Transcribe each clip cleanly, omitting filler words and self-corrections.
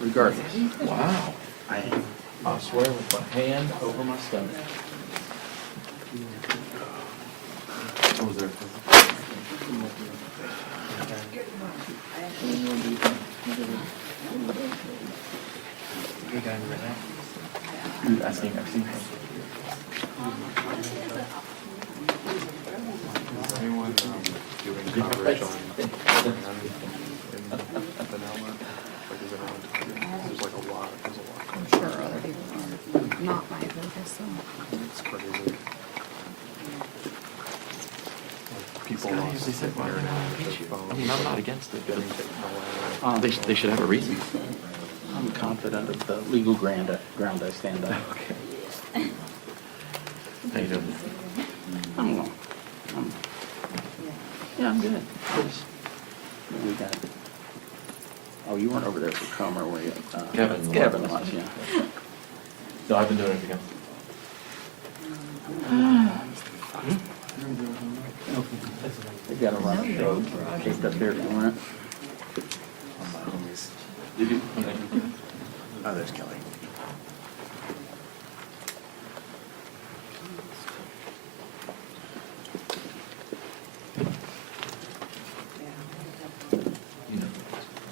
Regardless. Wow. I swear with my hand over my stomach. What was there? Dude, I've seen him. Anyone doing coverage on there's like a lot. I'm sure other people are. Not my focus, though. It's crazy. People They lost said, why their not internet, impeach you? their I mean, I'm not against it. getting taken away. They should have a reason. I'm confident of the legal ground I stand on. Okay. How you doing? I'm well. Yeah, I'm good. Just, we got. Oh, you weren't over there for Comer, were you? Kevin. Kevin was, yeah. No, I've been doing everything else. They got a lot of shows taped up there if you want. Did you? Oh, there's Kelly.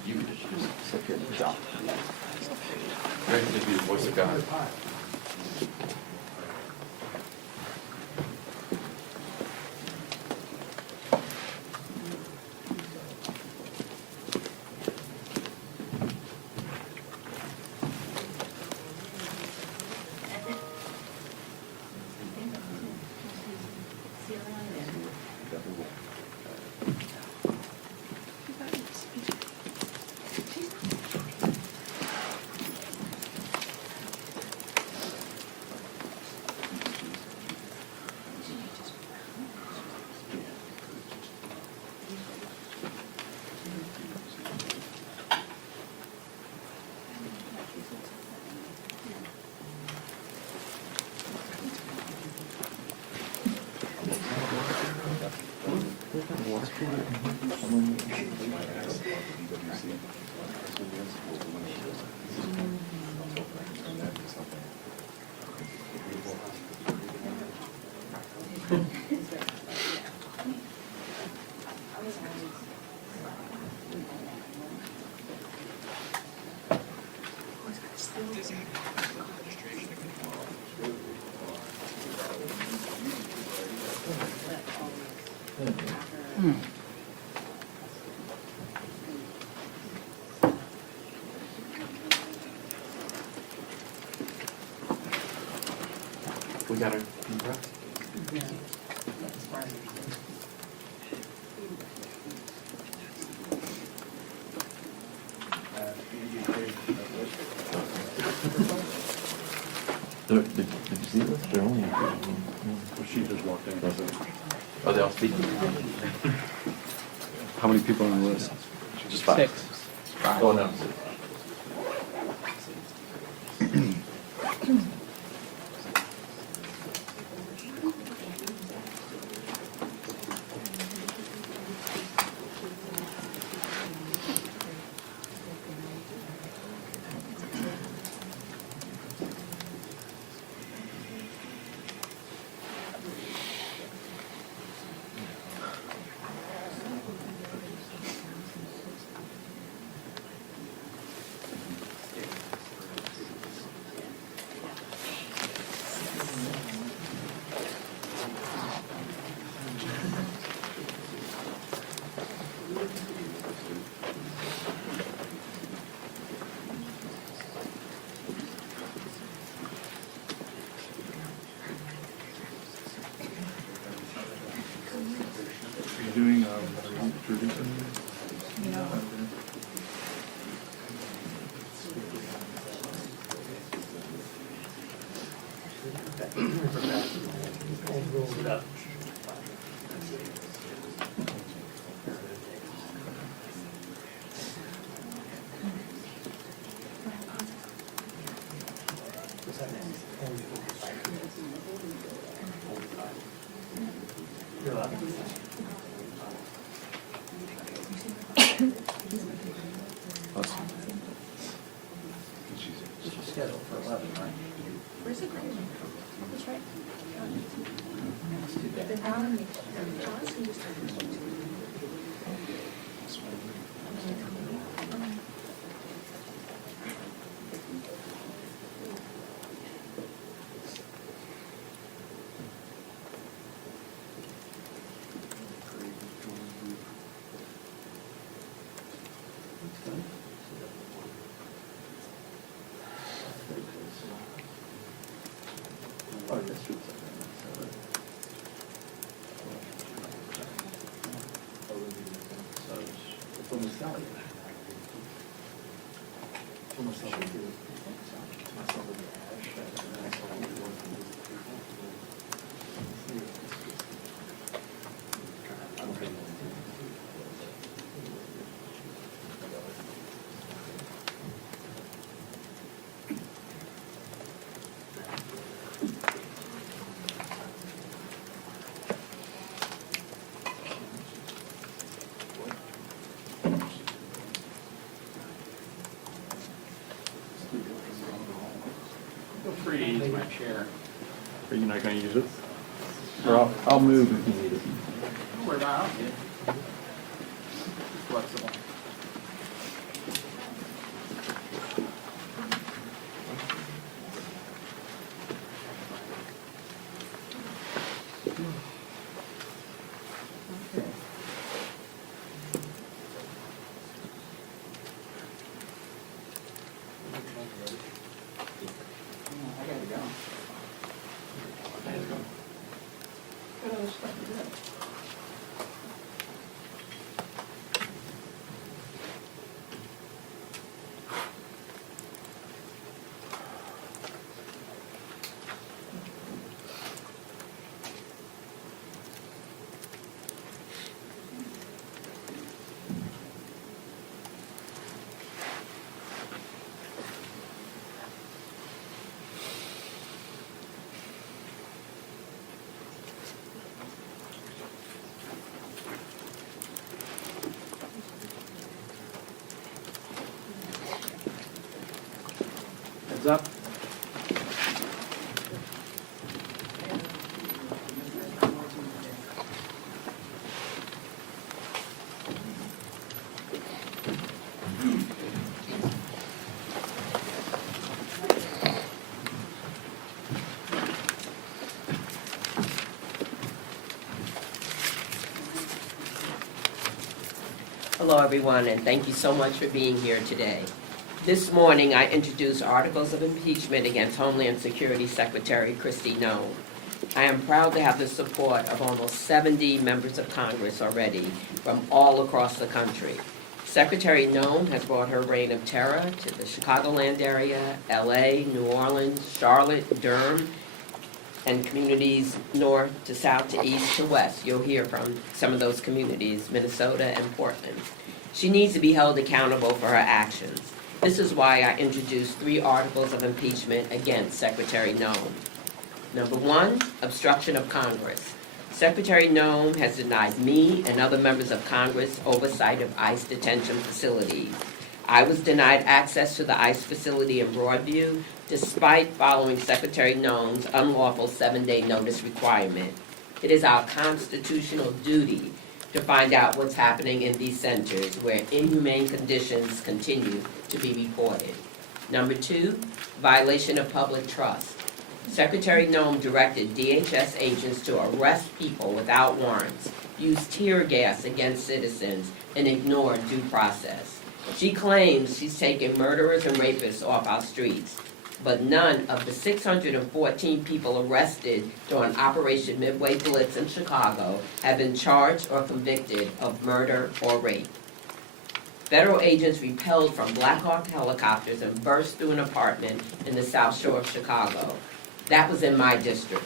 You could just sit here and jump. Great to be the voice of God. We got our Did you see this? They're only. She just walked in. Oh, they all speak? How many people on the list? Just five. 6. Oh, no. Scheduled for 11, right? Oh, that's true. Feel free to use my chair. Are you not gonna use it? Or I'll move if you need it. Don't worry about it. Flexible. I gotta go. What other stuff is that? Heads up. Hello, everyone, and thank you so much for being here today. This morning, I introduced Articles of Impeachment against Homeland Security Secretary Kristi Noem. I am proud to have the support of almost 70 members of Congress already from all across the country. Secretary Noem has brought her reign of terror to the Chicagoland area, LA, New Orleans, Charlotte, Durham, and communities north to south to east to west. You'll hear from some of those communities, Minnesota and Portland. She needs to be held accountable for her actions. This is why I introduced 3 articles of impeachment against Secretary Noem. Number 1, obstruction of Congress. Secretary Noem has denied me and other members of Congress oversight of ICE detention facilities. I was denied access to the ICE facility in Broadview despite following Secretary Noem's unlawful 7-day notice requirement. It is our constitutional duty to find out what's happening in these centers where inhumane conditions continue to be reported. Number 2, violation of public trust. Secretary Noem directed DHS agents to arrest people without warrants, use tear gas against citizens, and ignore due process. She claims she's taking murderers and rapists off our streets. but none of the 614 people arrested during Operation Midway Blitz in Chicago have been charged or convicted of murder or rape. Federal agents repelled from Black Hawk helicopters and burst through an apartment in the South Shore of Chicago. That was in my district.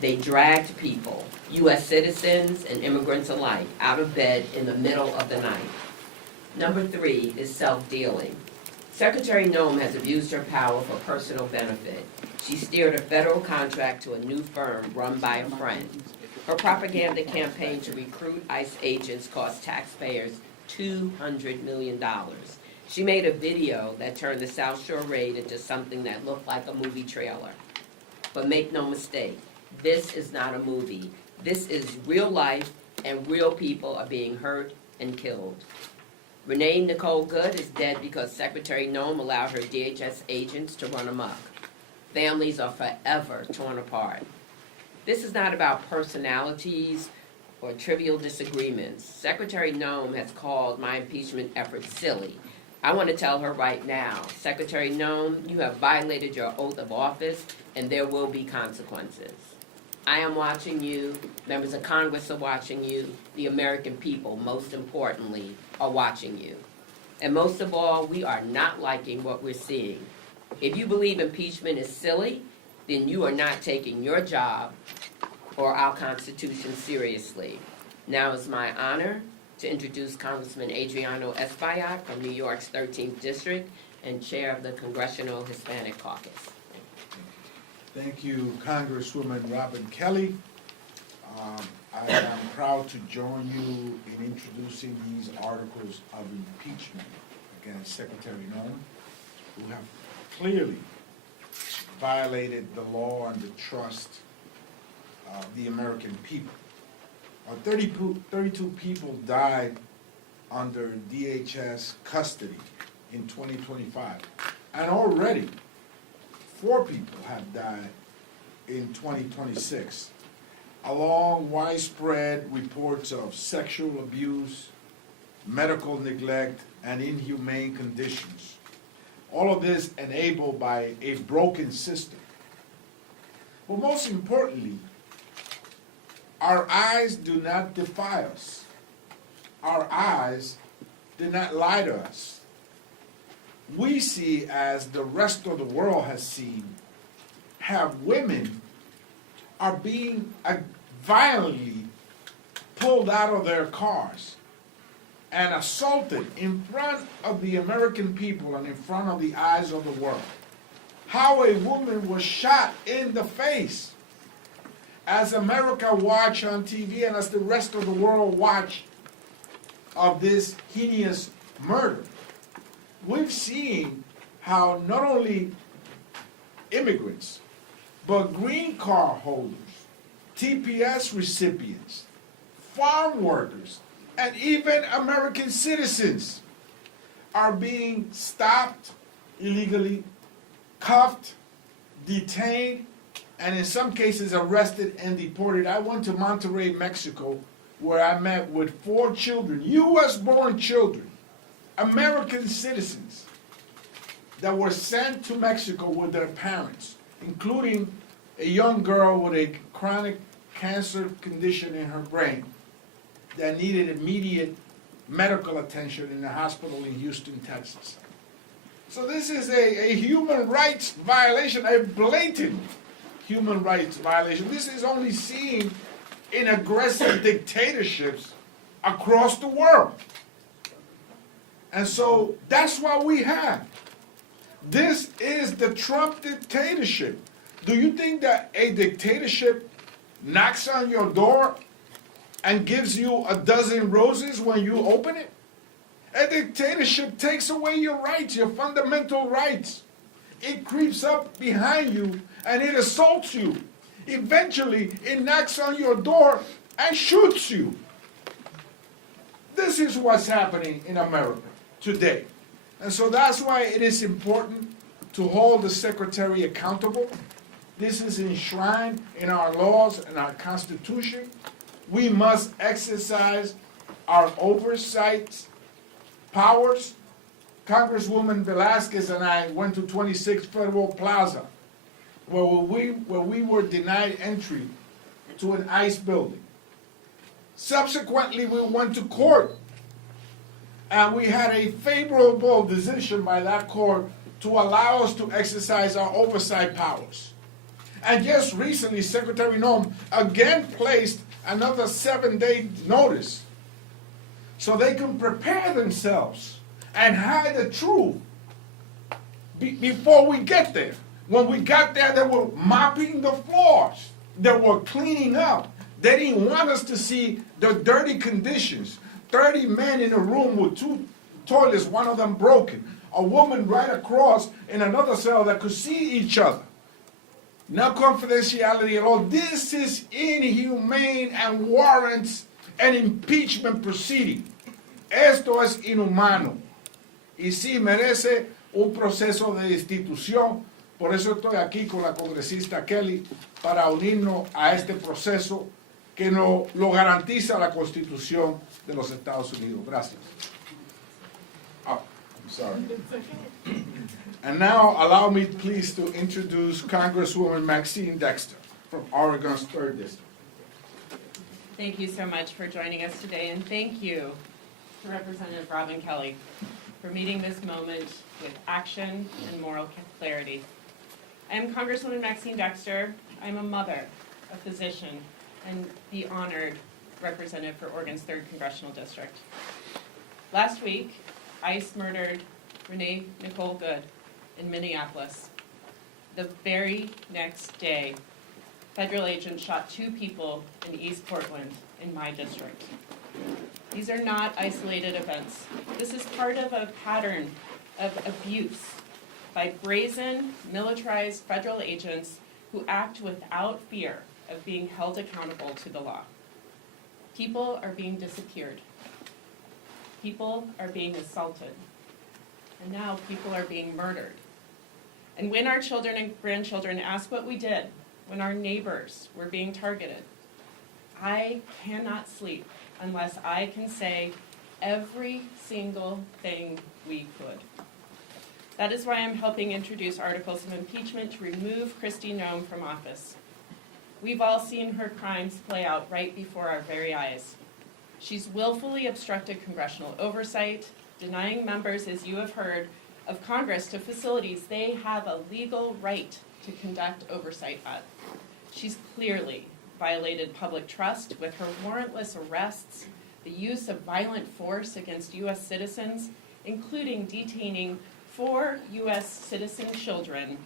They dragged people, U.S. citizens and immigrants alike, out of bed in the middle of the night. Number 3 is self-dealing. Secretary Noem has abused her power for personal benefit. She steered a federal contract to a new firm run by a friend. Her propaganda campaign to recruit ICE agents cost taxpayers $200 million. She made a video that turned the South Shore raid into something that looked like a movie trailer. But make no mistake, this is not a movie. This is real life, and real people are being hurt and killed. Renee Nicole Good is dead because Secretary Noem allowed her DHS agents to run amok. Families are forever torn apart. This is not about personalities or trivial disagreements. Secretary Noem has called my impeachment efforts silly. I want to tell her right now, Secretary Noem, you have violated your oath of office, and there will be consequences. I am watching you, members of Congress are watching you, the American people, most importantly, are watching you. And most of all, we are not liking what we're seeing. If you believe impeachment is silly, then you are not taking your job or our Constitution seriously. Now it's my honor to introduce Congressman Adriano Espaillat from New York's 13th District and Chair of the Congressional Hispanic Caucus. Thank you, Congresswoman Robin Kelly. I am proud to join you in introducing these articles of impeachment against Secretary Noem, who have clearly violated the law and the trust of the American people. 32 people died under DHS custody in 2025, and already 4 people have died in 2026, along widespread reports of sexual abuse, medical neglect, and inhumane conditions. All of this enabled by a broken system. But most importantly, our eyes do not defy us. Our eyes do not lie to us. We see, as the rest of the world has seen, how women are being violently pulled out of their cars and assaulted in front of the American people and in front of the eyes of the world. How a woman was shot in the face as America watched on TV and as the rest of the world watched of this heinous murder. We've seen how not only immigrants, but green card holders, TPS recipients, farm workers, and even American citizens are being stopped illegally, cuffed, detained, and in some cases arrested and deported. I went to Monterrey, Mexico, where I met with 4 children, U.S.-born children, American citizens, that were sent to Mexico with their parents, including a young girl with a chronic cancer condition in her brain that needed immediate medical attention in a hospital in Houston, Texas. So this is a human rights violation, a blatant human rights violation. This is only seen in aggressive dictatorships across the world. And so that's what we have. This is the Trump dictatorship. Do you think that a dictatorship knocks on your door and gives you a dozen roses when you open it? A dictatorship takes away your rights, your fundamental rights. It creeps up behind you and it assaults you. Eventually, it knocks on your door and shoots you. This is what's happening in America today. And so that's why it is important to hold the Secretary accountable. This is enshrined in our laws and our Constitution. We must exercise our oversight powers Congresswoman Velasquez and I went to 26 Federal Plaza, where we were denied entry to an ICE building. Subsequently, we went to court, and we had a favorable decision by that court to allow us to exercise our oversight powers. And just recently, Secretary Noem again placed another 7-day notice so they can prepare themselves and hide the truth before we get there. When we got there, they were mopping the floors. They were cleaning up. They didn't want us to see the dirty conditions. 30 men in a room with 2 toilets, one of them broken. A woman right across in another cell that could see each other. No confidentiality at all. This is inhumane and warrants an impeachment proceeding. Esto es inhumano. Y sí merece un proceso de destitución. Por eso estoy aquí con la congresista Kelly para unirnos a este proceso que lo garantiza la Constitución de los Estados Unidos. Gracias. Oh, I'm sorry. And now allow me please to introduce Congresswoman Maxine Dexter from Oregon's 3rd District. Thank you so much for joining us today, and thank you to Representative Robin Kelly for meeting this moment with action and moral clarity. I am Congresswoman Maxine Dexter. I'm a mother, a physician, and the honored representative for Oregon's 3rd Congressional District. Last week, ICE murdered Renee Nicole Good in Minneapolis. The very next day, federal agents shot 2 people in East Portland in my district. These are not isolated events. This is part of a pattern of abuse by brazen, militarized federal agents who act without fear of being held accountable to the law. People are being disappeared. People are being assaulted. And now people are being murdered. And when our children and grandchildren ask what we did, when our neighbors were being targeted, I cannot sleep unless I can say every single thing we could. That is why I'm helping introduce articles of impeachment to remove Kristi Noem from office. We've all seen her crimes play out right before our very eyes. She's willfully obstructed congressional oversight, denying members, as you have heard, of Congress to facilities they have a legal right to conduct oversight at. She's clearly violated public trust with her warrantless arrests, the use of violent force against U.S. citizens, including detaining 4 U.S. citizen children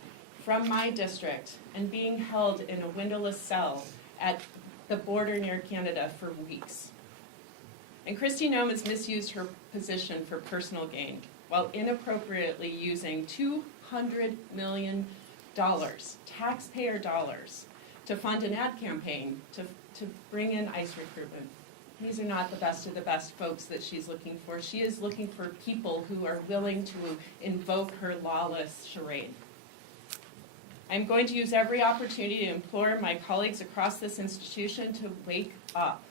from my district and being held in a windowless cell at the border near Canada for weeks. And Kristi Noem has misused her position for personal gain while inappropriately using $200 million, taxpayer dollars, to fund an ad campaign to bring in ICE recruitment. These are not the best of the best folks that she's looking for. She is looking for people who are willing to invoke her lawless charade. I'm going to use every opportunity to implore my colleagues across this institution to wake up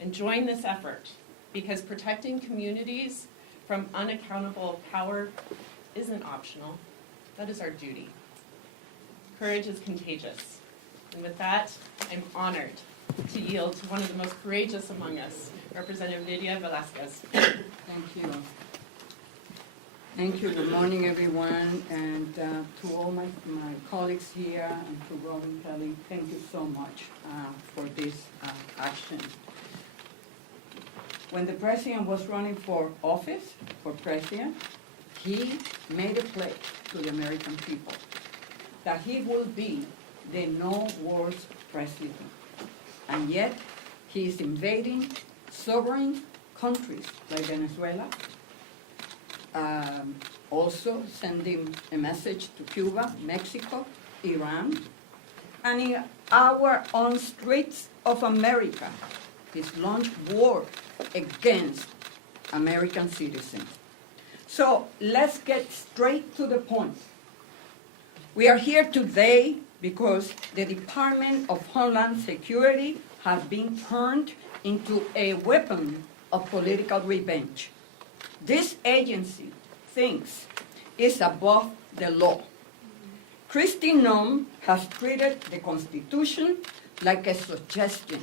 and join this effort, because protecting communities from unaccountable power isn't optional. That is our duty. Courage is contagious. And with that, I'm honored to yield to one of the most courageous among us, Representative Nydia Velasquez. Thank you. Thank you. Good morning, everyone, and to all my colleagues here and to Robin Kelly, thank you so much for this action. When the president was running for office, for president, he made a pledge to the American people that he will be the no wars president. And yet, he is invading sovereign countries like Venezuela, also sending a message to Cuba, Mexico, Iran, and in our own streets of America, he's launched war against American citizens. So let's get straight to the point. We are here today because the Department of Homeland Security has been turned into a weapon of political revenge. This agency thinks is above the law. Kristi Noem has treated the Constitution like a suggestion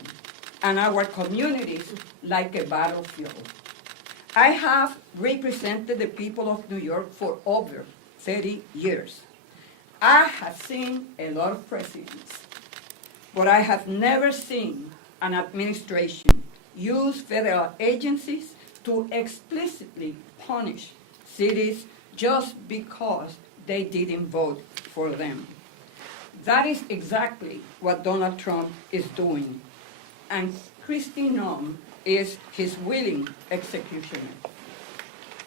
and our communities like a battlefield. I have represented the people of New York for over 30 years. I have seen a lot of presidents, but I have never seen an administration use federal agencies to explicitly punish cities just because they didn't vote for them. That is exactly what Donald Trump is doing, and Kristi Noem is his willing executioner.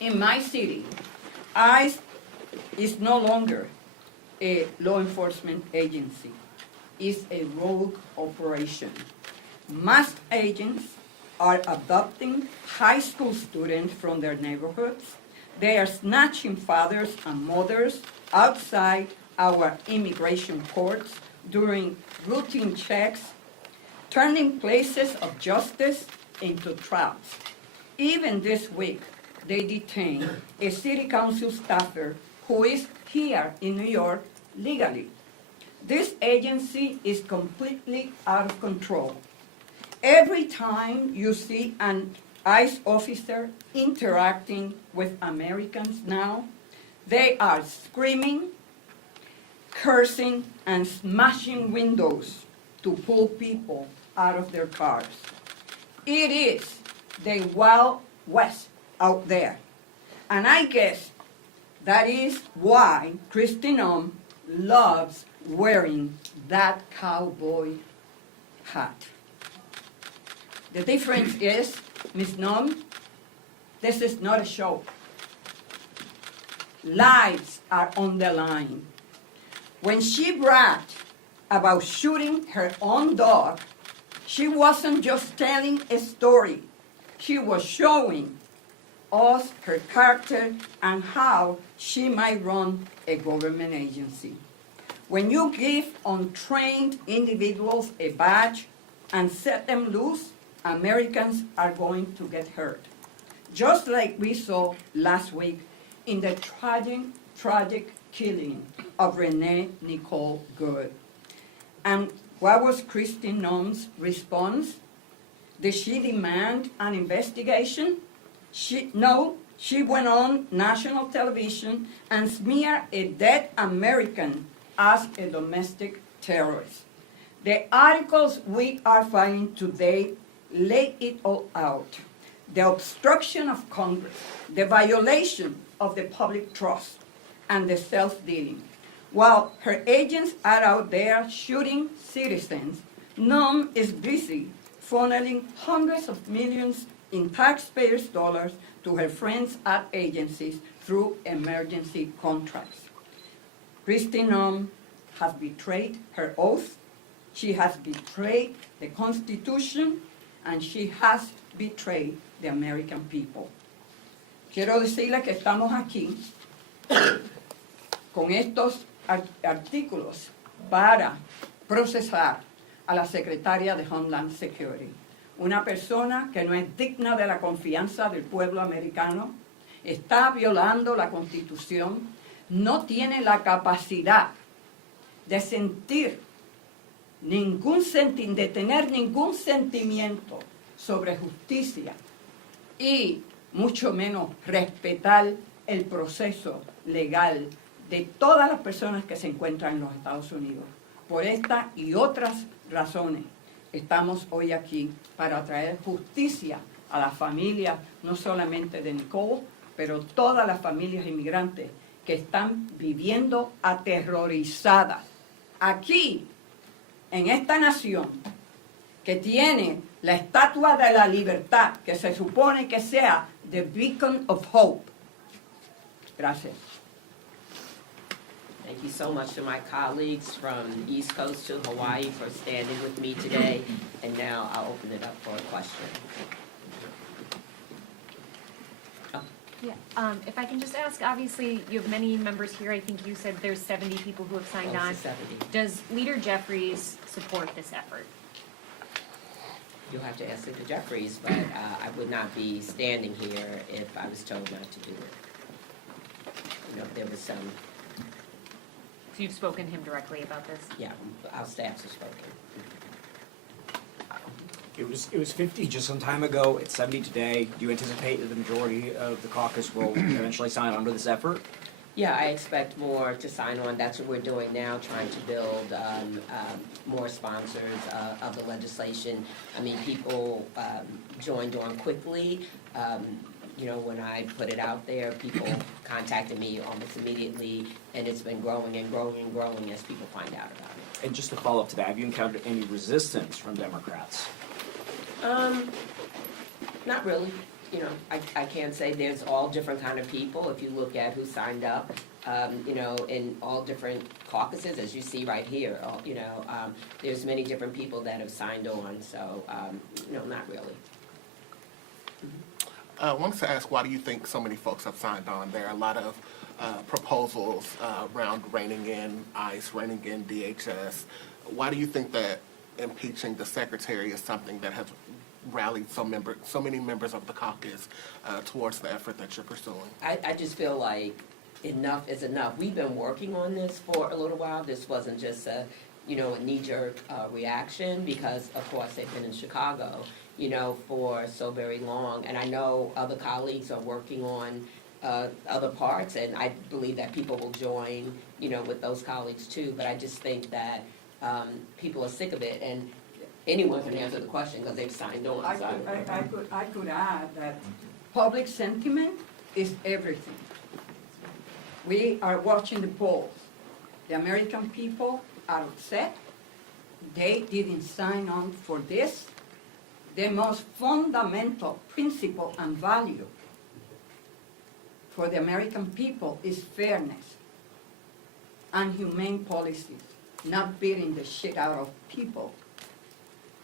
In my city, ICE is no longer a law enforcement agency. It's a rogue operation. Masked agents are abducting high school students from their neighborhoods. They are snatching fathers and mothers outside our immigration courts during routine checks, turning places of justice into traps. Even this week, they detained a city council staffer who is here in New York legally. This agency is completely out of control. Every time you see an ICE officer interacting with Americans now, they are screaming, cursing, and smashing windows to pull people out of their cars. It is the Wild West out there. And I guess that is why Kristi Noem loves wearing that cowboy hat. The difference is, Ms. Noem, this is not a show. Lives are on the line. When she bragged about shooting her own dog, she wasn't just telling a story. She was showing us her character and how she might run a government agency. When you give untrained individuals a badge and set them loose, Americans are going to get hurt. Just like we saw last week in the tragic killing of Renee Nicole Good. And what was Kristi Noem's response? Did she demand an investigation? No, she went on national television and smeared a dead American as a domestic terrorist. The articles we are filing today lay it all out. The obstruction of Congress, the violation of the public trust, and the self-dealing. While her agents are out there shooting citizens, Noem is busy funneling hundreds of millions in taxpayers' dollars to her friends at agencies through emergency contracts. Kristi Noem has betrayed her oath, she has betrayed the Constitution, and she has betrayed the American people. Quiero decirle que estamos aquí con estos artículos para procesar a la secretaria de Homeland Security, una persona que no es digna de la confianza del pueblo americano, está violando la Constitución, no tiene la capacidad de sentir de tener ningún sentimiento sobre justicia y mucho menos respetar el proceso legal de todas las personas que se encuentran en los Estados Unidos. Por esta y otras razones estamos hoy aquí para traer justicia a las familias, no solamente de Nicole, pero todas las familias inmigrantes que están viviendo aterrorizadas. Aquí, en esta nación, que tiene la estatua de la libertad, que se supone que sea the beacon of hope. Gracias. Thank you so much to my colleagues from the East Coast to Hawaii for standing with me today. And now I'll open it up for a question. Yeah, if I can just ask, obviously you have many members here. I think you said there's 70 people who have signed on. 70. Does Leader Jeffries support this effort? You'll have to ask it to Jeffries, but I would not be standing here if I was told not to do it. there was some, So you've spoken to him directly about this? yeah, our staffs have spoken. It was 50 just some time ago. It's 70 today. Do you anticipate that the majority of the caucus will eventually sign on to this effort? Yeah, I expect more to sign on. That's what we're doing now, trying to build more sponsors of the legislation. I mean, people joined on quickly. When I put it out there, people contacted me almost immediately, and it's been growing and growing and growing as people find out about it. And just to follow up to that, have you encountered any resistance from Democrats? Not really. I can't say there's all different kind of people. If you look at who signed up, in all different caucuses, as you see right here, there's many different people that have signed on. So, not really. I wanted to ask, why do you think so many folks have signed on? There are a lot of proposals around reining in ICE, reining in DHS. Why do you think that impeaching the secretary is something that has rallied so many members of the caucus towards the effort that you're pursuing? I just feel like enough is enough. We've been working on this for a little while. This wasn't just a knee-jerk reaction, because of course they've been in Chicago, for so very long. And I know other colleagues are working on other parts, and I believe that people will join, with those colleagues too. But I just think that people are sick of it, and anyone can answer the question because they've signed on. I could add that public sentiment is everything. We are watching the polls. The American people are upset. They didn't sign on for this. The most fundamental principle and value for the American people is fairness and humane policies, not beating the shit out of people,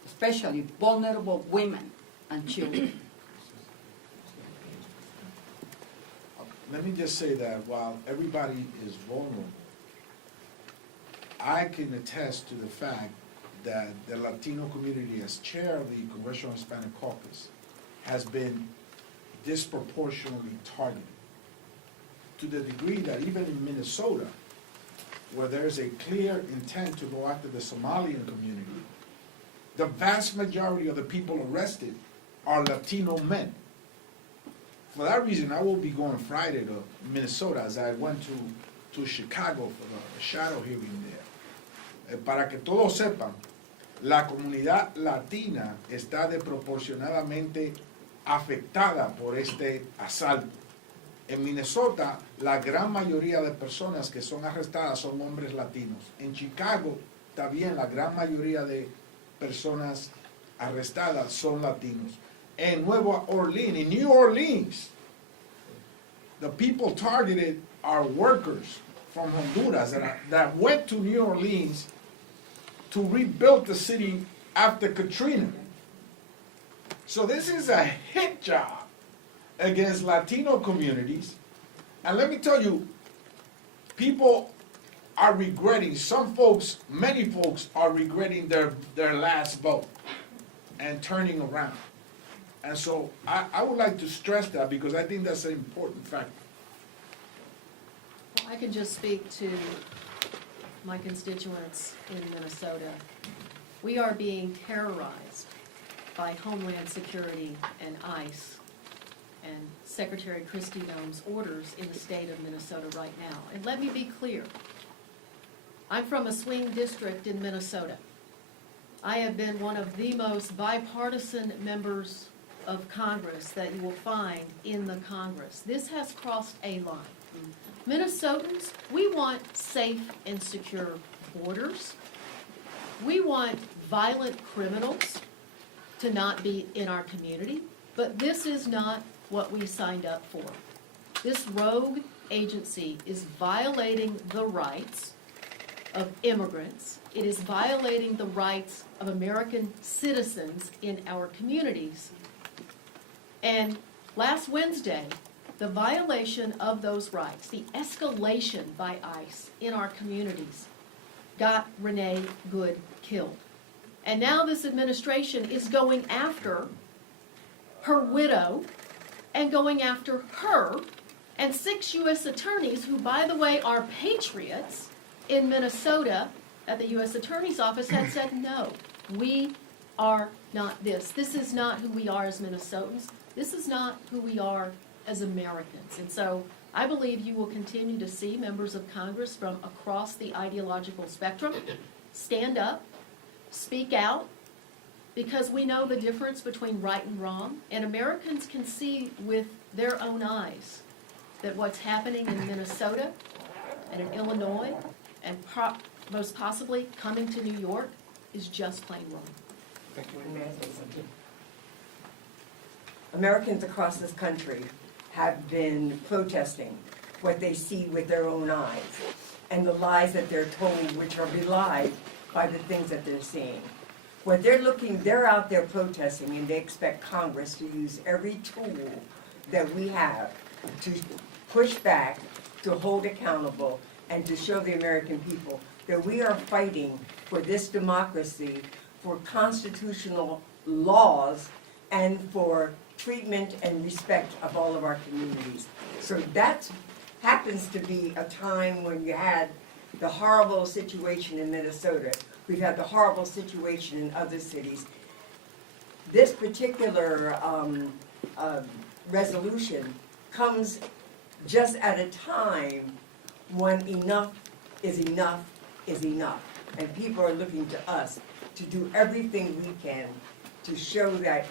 especially vulnerable women and children. Let me just say that while everybody is vulnerable, I can attest to the fact that the Latino community, as chair of the Congressional Hispanic Caucus, has been disproportionately targeted, to the degree that even in Minnesota, where there's a clear intent to go after the Somalian community, the vast majority of the people arrested are Latino men. For that reason, I will be going Friday to Minnesota, as I went to Chicago for the shadow hearing there. Para que todos sepan, la comunidad latina está desproporcionadamente afectada por este asalto. En Minnesota, la gran mayoría de personas que son arrestadas son hombres latinos. En Chicago, también la gran mayoría de personas arrestadas son latinos. En Nueva Orleans, in New Orleans, the people targeted are workers from Honduras that went to New Orleans to rebuild the city after Katrina. So this is a hit job against Latino communities. And let me tell you, people are regretting, many folks are regretting their last vote and turning around. And so I would like to stress that, because I think that's an important factor. I can just speak to my constituents in Minnesota. We are being terrorized by Homeland Security and ICE and Secretary Kristi Noem's orders in the state of Minnesota right now. And let me be clear. I'm from a swing district in Minnesota. I have been one of the most bipartisan members of Congress that you will find in the Congress. This has crossed a line. Minnesotans, we want safe and secure borders. We want violent criminals to not be in our community, but this is not what we signed up for. This rogue agency is violating the rights of immigrants. It is violating the rights of American citizens in our communities. And last Wednesday, the violation of those rights, the escalation by ICE in our communities, got Renee Good killed. And now this administration is going after her widow and going after her And 6 U.S. attorneys, who, by the way, are patriots in Minnesota at the U.S. Attorney's Office, had said, no, we are not this. This is not who we are as Minnesotans. This is not who we are as Americans. And so I believe you will continue to see members of Congress from across the ideological spectrum stand up, speak out, because we know the difference between right and wrong, and Americans can see with their own eyes that what's happening in Minnesota and in Illinois and most possibly coming to New York is just plain wrong. May I say something? Americans across this country have been protesting what they see with their own eyes and the lies that they're told, which are belied by the things that they're seeing. What they're out there protesting, and they expect Congress to use every tool that we have to push back, to hold accountable, and to show the American people that we are fighting for this democracy, for constitutional laws, and for treatment and respect of all of our communities. So that happens to be a time when you had the horrible situation in Minnesota. We've had the horrible situation in other cities. This particular resolution comes just at a time when enough is enough is enough. And people are looking to us to do everything we can to show that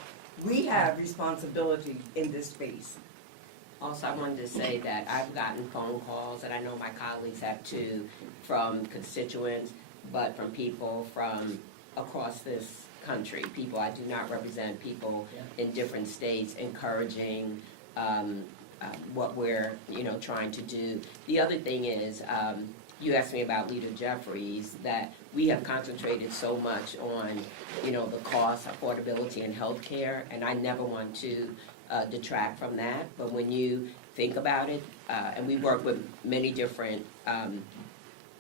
we have responsibility in this space. Also, I wanted to say that I've gotten phone calls, and I know my colleagues have too, from constituents, but from people from across this country. People, I do not represent people in different states encouraging what we're, trying to do. The other thing is, you asked me about Leader Jeffries, that we have concentrated so much on, the cost, affordability, and healthcare, and I never want to detract from that. But when you think about it, and we work with many different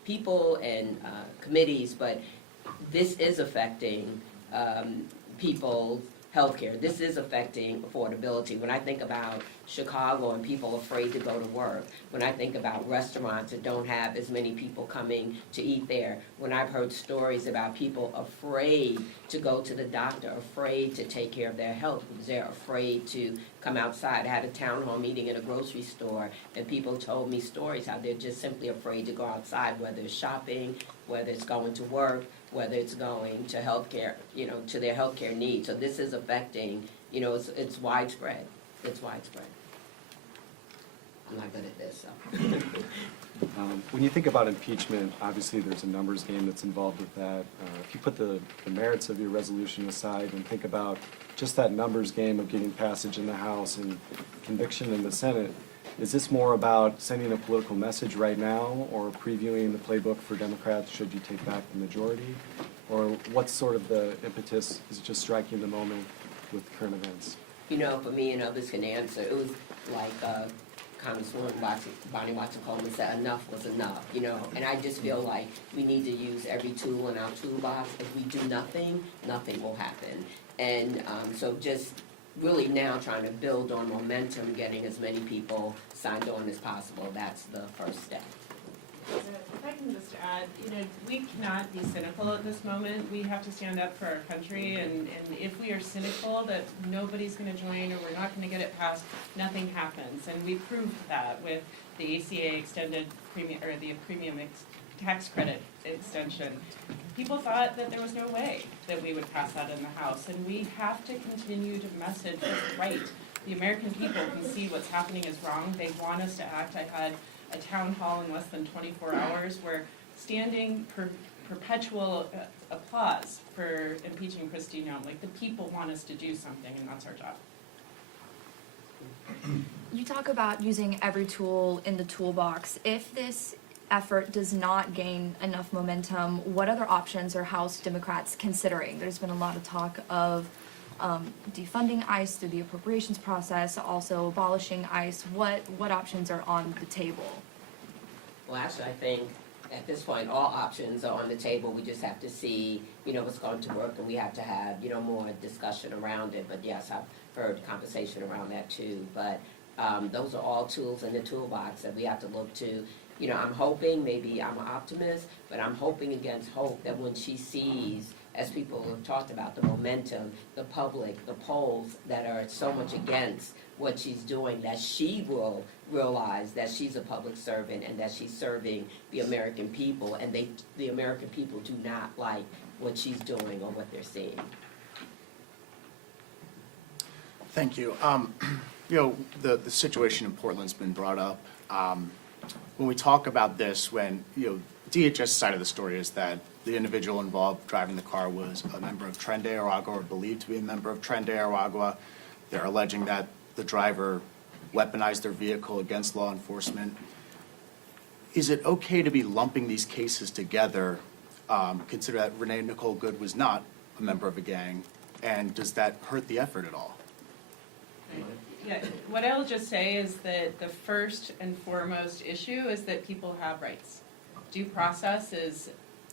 people and committees, but this is affecting people's healthcare. This is affecting affordability. When I think about Chicago and people afraid to go to work, when I think about restaurants that don't have as many people coming to eat there, when I've heard stories about people afraid to go to the doctor, afraid to take care of their health, because they're afraid to come outside. I had a town hall meeting in a grocery store, and people told me stories how they're just simply afraid to go outside, whether it's shopping, whether it's going to work, whether it's going to healthcare, to their healthcare needs. So this is affecting, it's widespread. It's widespread. I'm not good at this, so. When you think about impeachment, obviously there's a numbers game that's involved with that. If you put the merits of your resolution aside and think about just that numbers game of getting passage in the House and conviction in the Senate, is this more about sending a political message right now or previewing the playbook for Democrats should you take back the majority? Or what's sort of the impetus? Is it just striking the moment with current events? For me, and others can answer, it was like Congresswoman Bonnie Watson-Coleman said, enough was enough, and I just feel like we need to use every tool in our toolbox. If we do nothing, nothing will happen. And so just really now trying to build on momentum, getting as many people signed on as possible, that's the first step. If I can just add, we cannot be cynical at this moment. We have to stand up for our country, and if we are cynical that nobody's going to join or we're not going to get it passed, nothing happens. And we proved that with the ACA extended premium, or the premium tax credit extension. People thought that there was no way that we would pass that in the House, and we have to continue to message what's right. The American people can see what's happening is wrong. They want us to act. I had a town hall in less than 24 hours where standing perpetual applause for impeaching Kristi Noem. Like, the people want us to do something, and that's our job. You talk about using every tool in the toolbox. If this effort does not gain enough momentum, what other options are House Democrats considering? There's been a lot of talk of defunding ICE through the appropriations process, also abolishing ICE. What options are on the table? Well, actually, I think at this point, all options are on the table. We just have to see, what's going to work, and we have to have, more discussion around it. But yes, I've heard conversation around that too. But Those are all tools in the toolbox that we have to look to. You know, I'm hoping, maybe I'm an optimist, but I'm hoping against hope that when she sees, as people have talked about, the momentum, the public, the polls that are so much against what she's doing, that she will realize that she's a public servant and that she's serving the American people, and the American people do not like what she's doing or what they're seeing. Thank you. You know, the situation in Portland's been brought up. When we talk about this, when, you know, DHS side of the story is that the individual involved driving the car was a member of Tren de Aragua or believed to be a member of Tren de Aragua. They're alleging that the driver weaponized their vehicle against law enforcement. Is it okay to be lumping these cases together, consider that Renee Nicole Good was not a member of a gang, and does that hurt the effort at all? Yeah, what I'll just say is that the first and foremost issue is that people have rights. Due process is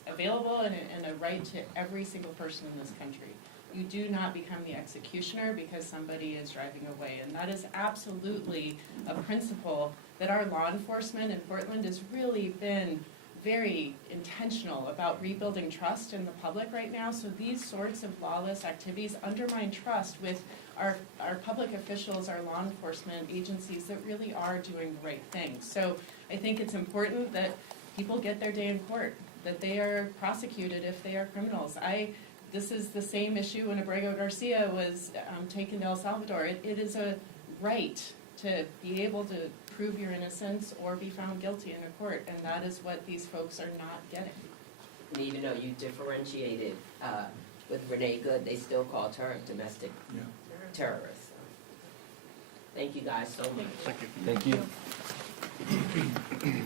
available and a right to every single person in this country. You do not become the executioner because somebody is driving away, and that is absolutely a principle that our law enforcement in Portland has really been very intentional about rebuilding trust in the public right now. So these sorts of lawless activities undermine trust with our public officials, our law enforcement agencies that really are doing the right thing. So I think it's important that people get their day in court, that they are prosecuted if they are criminals. This is the same issue when Abrego Garcia was taken to El Salvador. It is a right to be able to prove your innocence or be found guilty in a court, and that is what these folks are not getting. And even though you differentiated with Renee Good, they still called her a domestic terrorist. Thank you guys so much. Thank you. Thank you.